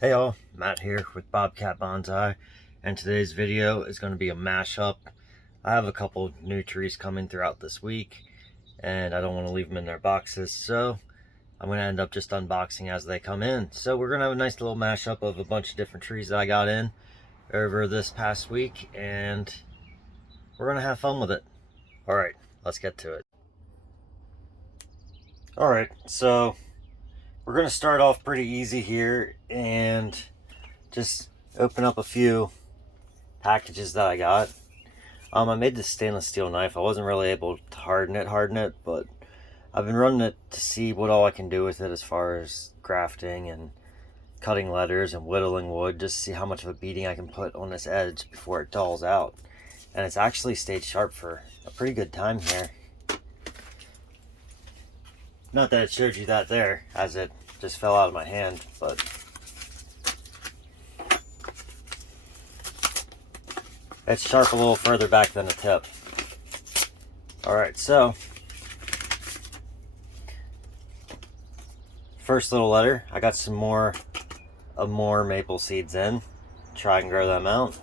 Hey y'all, Matt here with Bobcat Bonsai, and today's video is going to be a mashup. I have a couple new trees coming throughout this week, and I don't want to leave them in their boxes, so I'm going to end up just unboxing as they come in. So we're going to have a nice little mashup of a bunch of different trees that I got in over this past week, and we're going to have fun with it. Alright, let's get to it. Alright, so we're going to start off pretty easy here and just open up a few packages that I got. I made this stainless steel knife. I wasn't really able to harden it, but I've been running it to see what all I can do with it as far as grafting and cutting letters and whittling wood, just to see how much of a beating I can put on this edge before it dulls out. And it's actually stayed sharp for a pretty good time here. Not that it showed you that there, as it just fell out of my hand, but it's sharp a little further back than the tip. Alright, so first little letter, I got some more maple seeds in. Try and grow them out.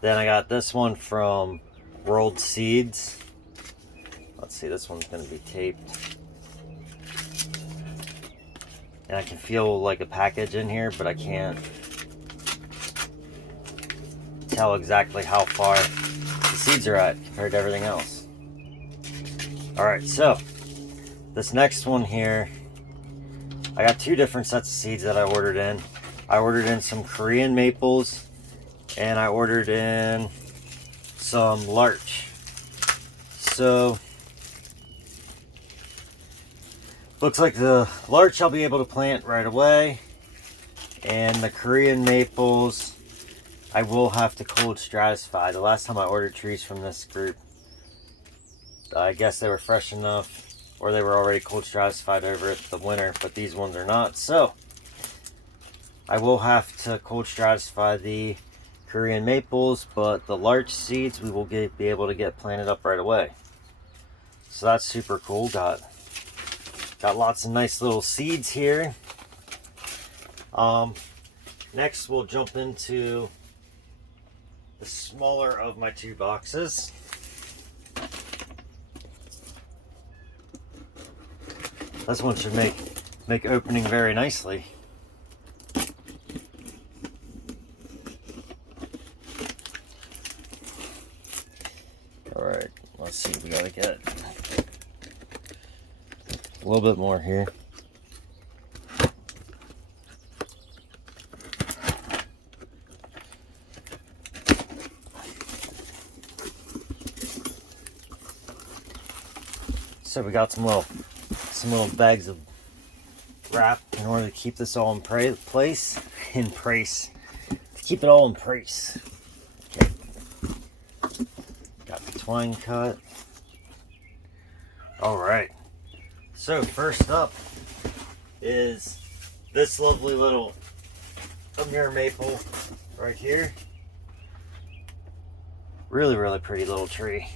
Then I got this one from Rolled Seeds. Let's see, this one's going to be taped. And I can feel like a package in here, but I can't tell exactly how far the seeds are at compared to everything else. Alright, so this next one here, I got two different sets of seeds that I ordered in. I ordered in some Korean maples and I ordered in some larch. So looks like the larch I'll be able to plant right away, and the Korean maples I will have to cold stratify. The last time I ordered trees from this group, I guess they were fresh enough, or they were already cold stratified over the winter, but these ones are not. So I will have to cold stratify the Korean maples, but the larch seeds we will be able to get planted up right away. So that's super cool. Got lots of nice little seeds here. Next we'll jump into the smaller of my two boxes. This one should make opening very nicely. Alright, let's see what we gotta get. A little bit more here. So we got some little bags of wrap in order to keep this all in place. To keep it all in place. Okay. Got the twine cut. Alright. So first up is this lovely little Amur maple right here. Really, really pretty little tree.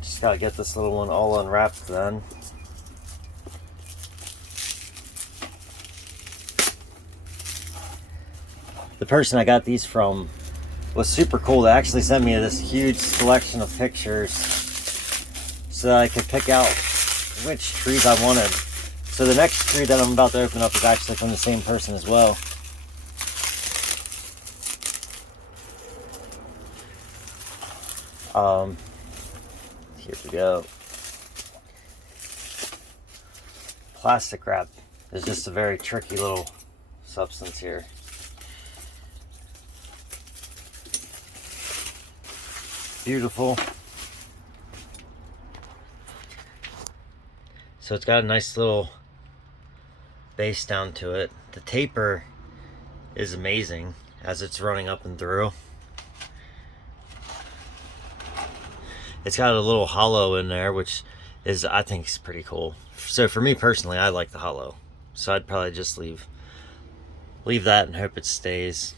Just gotta get this little one all unwrapped then. The person I got these from was super cool. They actually sent me this huge selection of pictures so that I could pick out which trees I wanted. So the next tree that I'm about to open up is actually from the same person as well. Here we go. Plastic wrap is just a very tricky little substance here. Beautiful. So it's got a nice little base down to it. The taper is amazing as it's running up and through. It's got a little hollow in there, which is, I think, is pretty cool. So for me personally, I like the hollow. So I'd probably just leave that and hope it stays.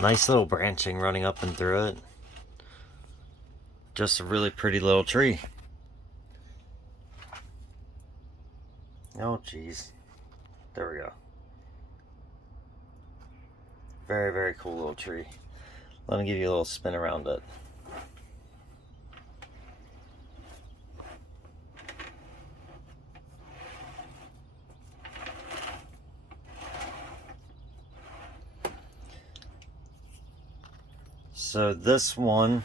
Nice little branching running up and through it. Just a really pretty little tree. Oh, geez. There we go. Very, very cool little tree. Let me give you a little spin around it. So this one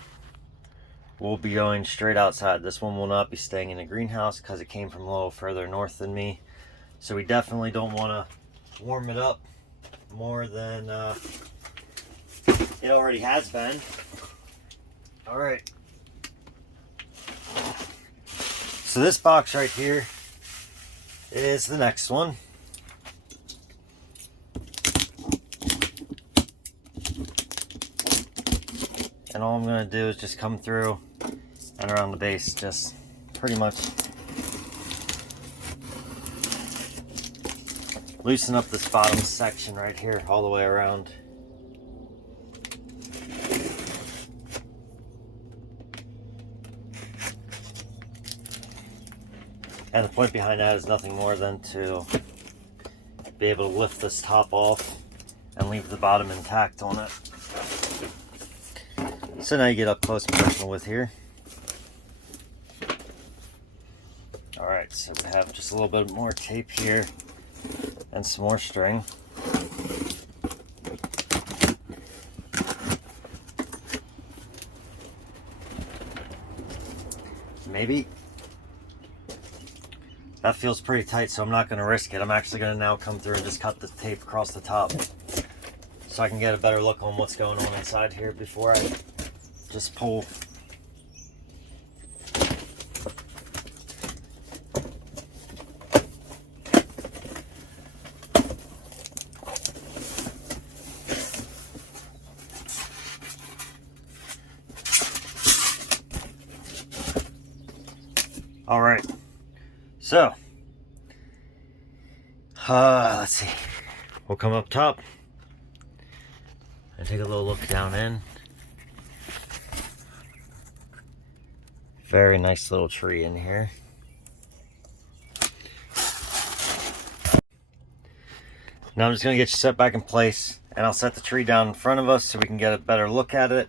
will be going straight outside. This one will not be staying in a greenhouse because it came from a little further north than me. So we definitely don't want to warm it up more than it already has been. All right. So this box right here is the next one. And all I'm going to do is just come through and around the base, just pretty much loosen up this bottom section right here all the way around. And the point behind that is nothing more than to be able to lift this top off and leave the bottom intact on it. So now you get up close and personal with here. Alright, so we have just a little bit more tape here and some more string. Maybe. That feels pretty tight, so I'm not going to risk it. I'm actually going to now come through and just cut the tape across the top so I can get a better look on what's going on inside here before I just pull. All right, so let's see. We'll come up top and take a little look down in. Very nice little tree in here. Now I'm just going to get you set back in place, and I'll set the tree down in front of us so we can get a better look at it.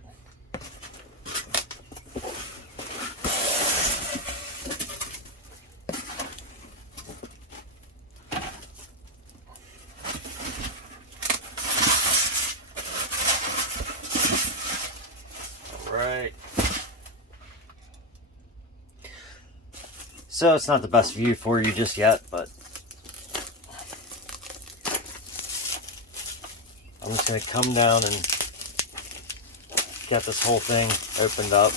Right. So it's not the best view for you just yet, but I'm just going to come down and get this whole thing opened up.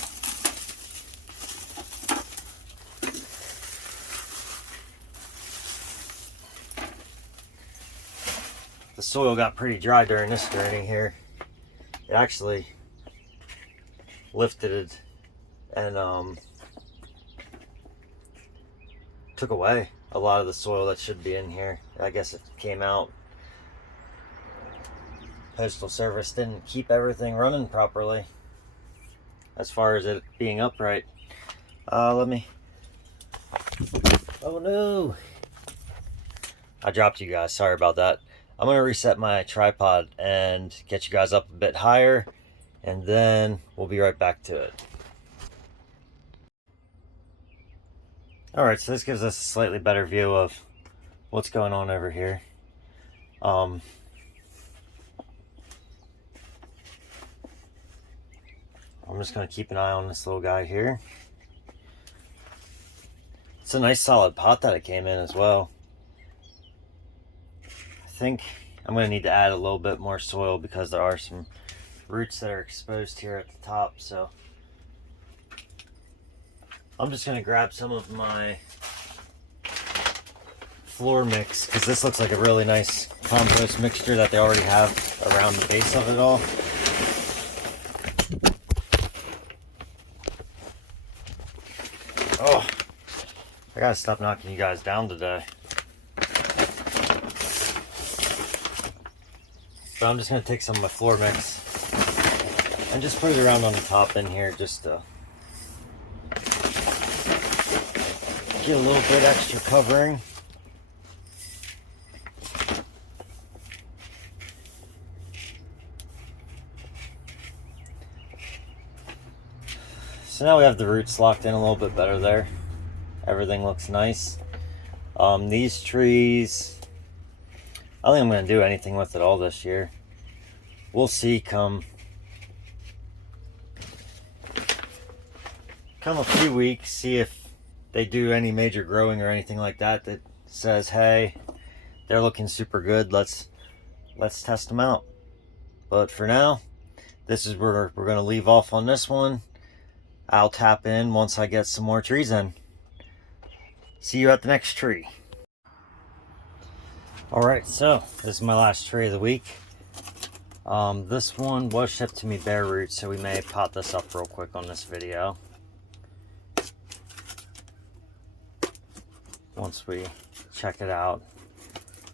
The soil got pretty dry during this journey here. It actually lifted it and took away a lot of the soil that should be in here. I guess it came out. Postal Service didn't keep everything running properly as far as it being upright. Let me. Oh no! I dropped you guys. Sorry about that. I'm gonna reset my tripod and get you guys up a bit higher, and then we'll be right back to it. Alright, so this gives us a slightly better view of what's going on over here. I'm just going to keep an eye on this little guy here. It's a nice solid pot that it came in as well. I think I'm going to need to add a little bit more soil because there are some roots that are exposed here at the top. So I'm just going to grab some of my floor mix because this looks like a really nice compost mixture that they already have around the base of it all. Oh, I gotta stop knocking you guys down today. But I'm just gonna take some of my floor mix and just put it around on the top in here just to get a little bit extra covering. So now we have the roots locked in a little bit better there. Everything looks nice. These trees, I don't think I'm going to do anything with it all this year. We'll see come a few weeks, see if they do any major growing or anything like that that says, hey, they're looking super good, let's test them out. But for now, this is where we're going to leave off on this one. I'll tap in once I get some more trees in. See you at the next tree. Alright, so this is my last tree of the week. This one was shipped to me bare root, so we may pot this up real quick on this video. Once we check it out.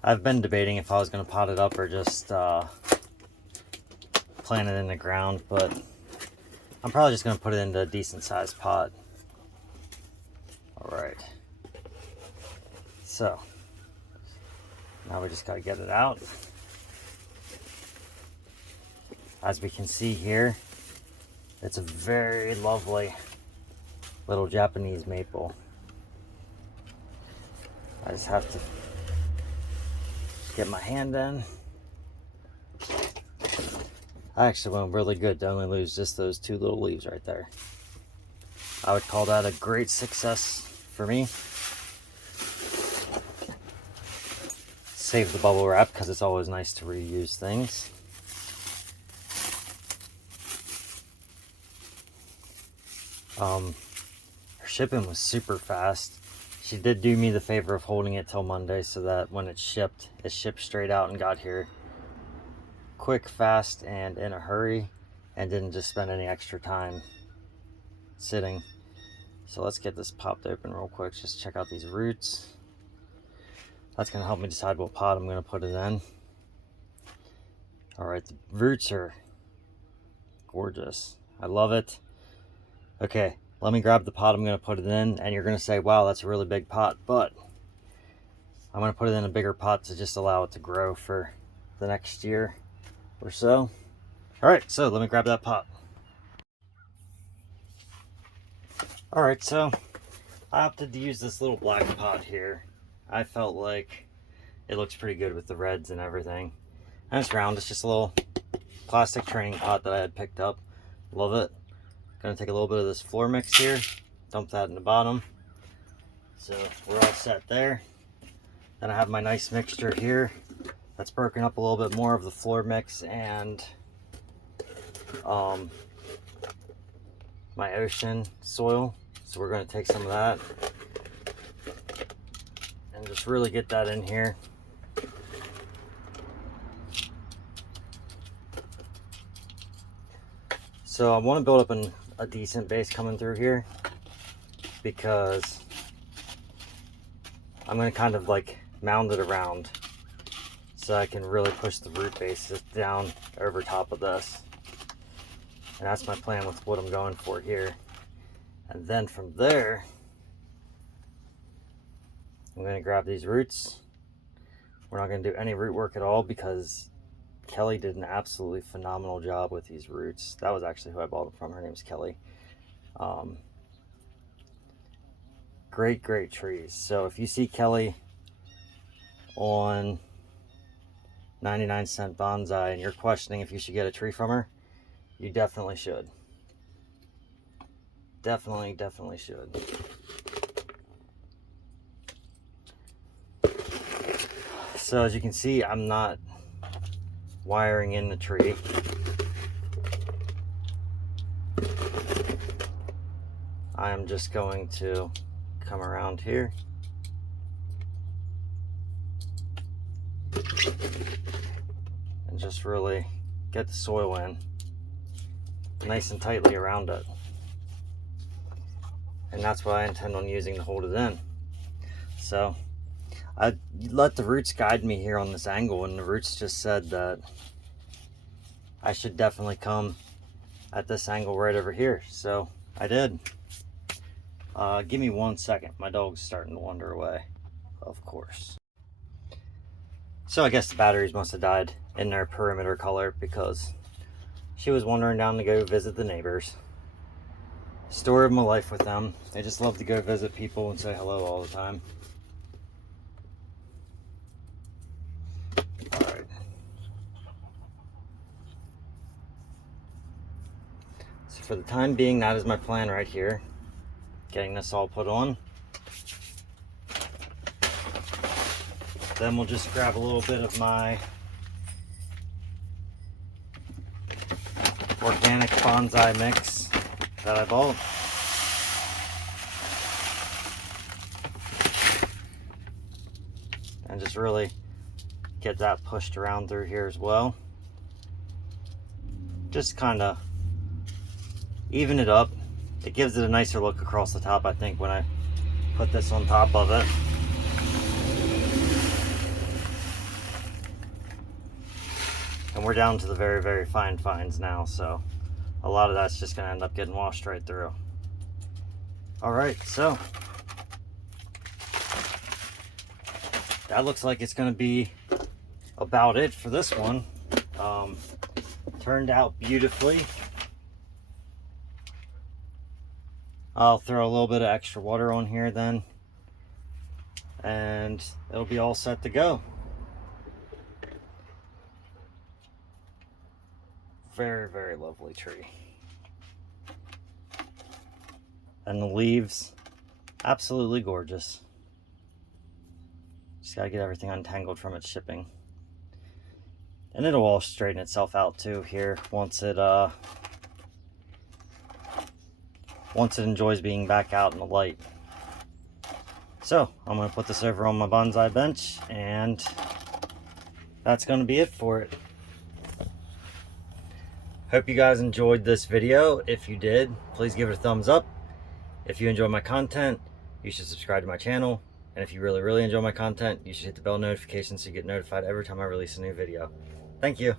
I've been debating if I was going to pot it up or just plant it in the ground, but I'm probably just going to put it into a decent sized pot. Alright. So, now we just got to get it out. As we can see here, it's a very lovely little Japanese maple. I just have to get my hand in. I actually went really good to only lose just those two little leaves right there. I would call that a great success for me. Save the bubble wrap because it's always nice to reuse things. Her shipping was super fast. She did do me the favor of holding it till Monday so that when it shipped straight out and got here quick, fast, and in a hurry, and didn't just spend any extra time sitting. So let's get this popped open real quick. Just check out these roots. That's going to help me decide what pot I'm going to put it in. Alright, the roots are gorgeous. I love it. Okay, let me grab the pot I'm going to put it in, and you're going to say, wow, that's a really big pot, but I'm going to put it in a bigger pot to just allow it to grow for the next year or so. Alright, so let me grab that pot. Alright, so I opted to use this little black pot here. I felt like it looks pretty good with the reds and everything. And it's round, it's just a little plastic training pot that I had picked up. Love it. Gonna take a little bit of this floor mix here, dump that in the bottom. So we're all set there. Then I have my nice mixture here that's broken up a little bit more of the floor mix and my ocean soil. So we're gonna take some of that and just really get that in here. So I want to build up a decent base coming through here because I'm going to kind of like mound it around so I can really push the root bases down over top of this. And that's my plan with what I'm going for here. And then from there, I'm going to grab these roots. We're not going to do any root work at all because Kelly did an absolutely phenomenal job with these roots. That was actually who I bought them from. Her name's Kelly. Great trees. So if you see Kelly on 99-cent Bonsai and you're questioning if you should get a tree from her, you definitely should. Definitely should. So as you can see, I'm not wiring in the tree. I am just going to come around here and just really get the soil in nice and tightly around it. And that's what I intend on using to hold it in. So I let the roots guide me here on this angle, and the roots just said that I should definitely come at this angle right over here. So I did. Give me 1 second. My dog's starting to wander away, of course. So I guess the batteries must have died in their perimeter color because she was wandering down to go visit the neighbors. story of my life with them. They just love to go visit people and say hello all the time. Alright. So for the time being, that is my plan right here. Getting this all put on. Then we'll just grab a little bit of my organic bonsai mix that I bought. And just really get that pushed around through here as well. Just kind of even it up. It gives it a nicer look across the top, I think, when I put this on top of it. And we're down to the very, very fine fines now, so a lot of that's just going to end up getting washed right through. Alright, so that looks like it's going to be about it for this one. Turned out beautifully. I'll throw a little bit of extra water on here then, and it'll be all set to go. Very, very lovely tree. And the leaves, absolutely gorgeous. Just gotta get everything untangled from its shipping. And it'll all straighten itself out too here once it enjoys being back out in the light. So I'm gonna put this over on my bonsai bench, and that's gonna be it for it. Hope you guys enjoyed this video. If you did, please give it a thumbs up. If you enjoy my content, you should subscribe to my channel. And if you really, really enjoy my content, you should hit the bell notification so you get notified every time I release a new video. Thank you.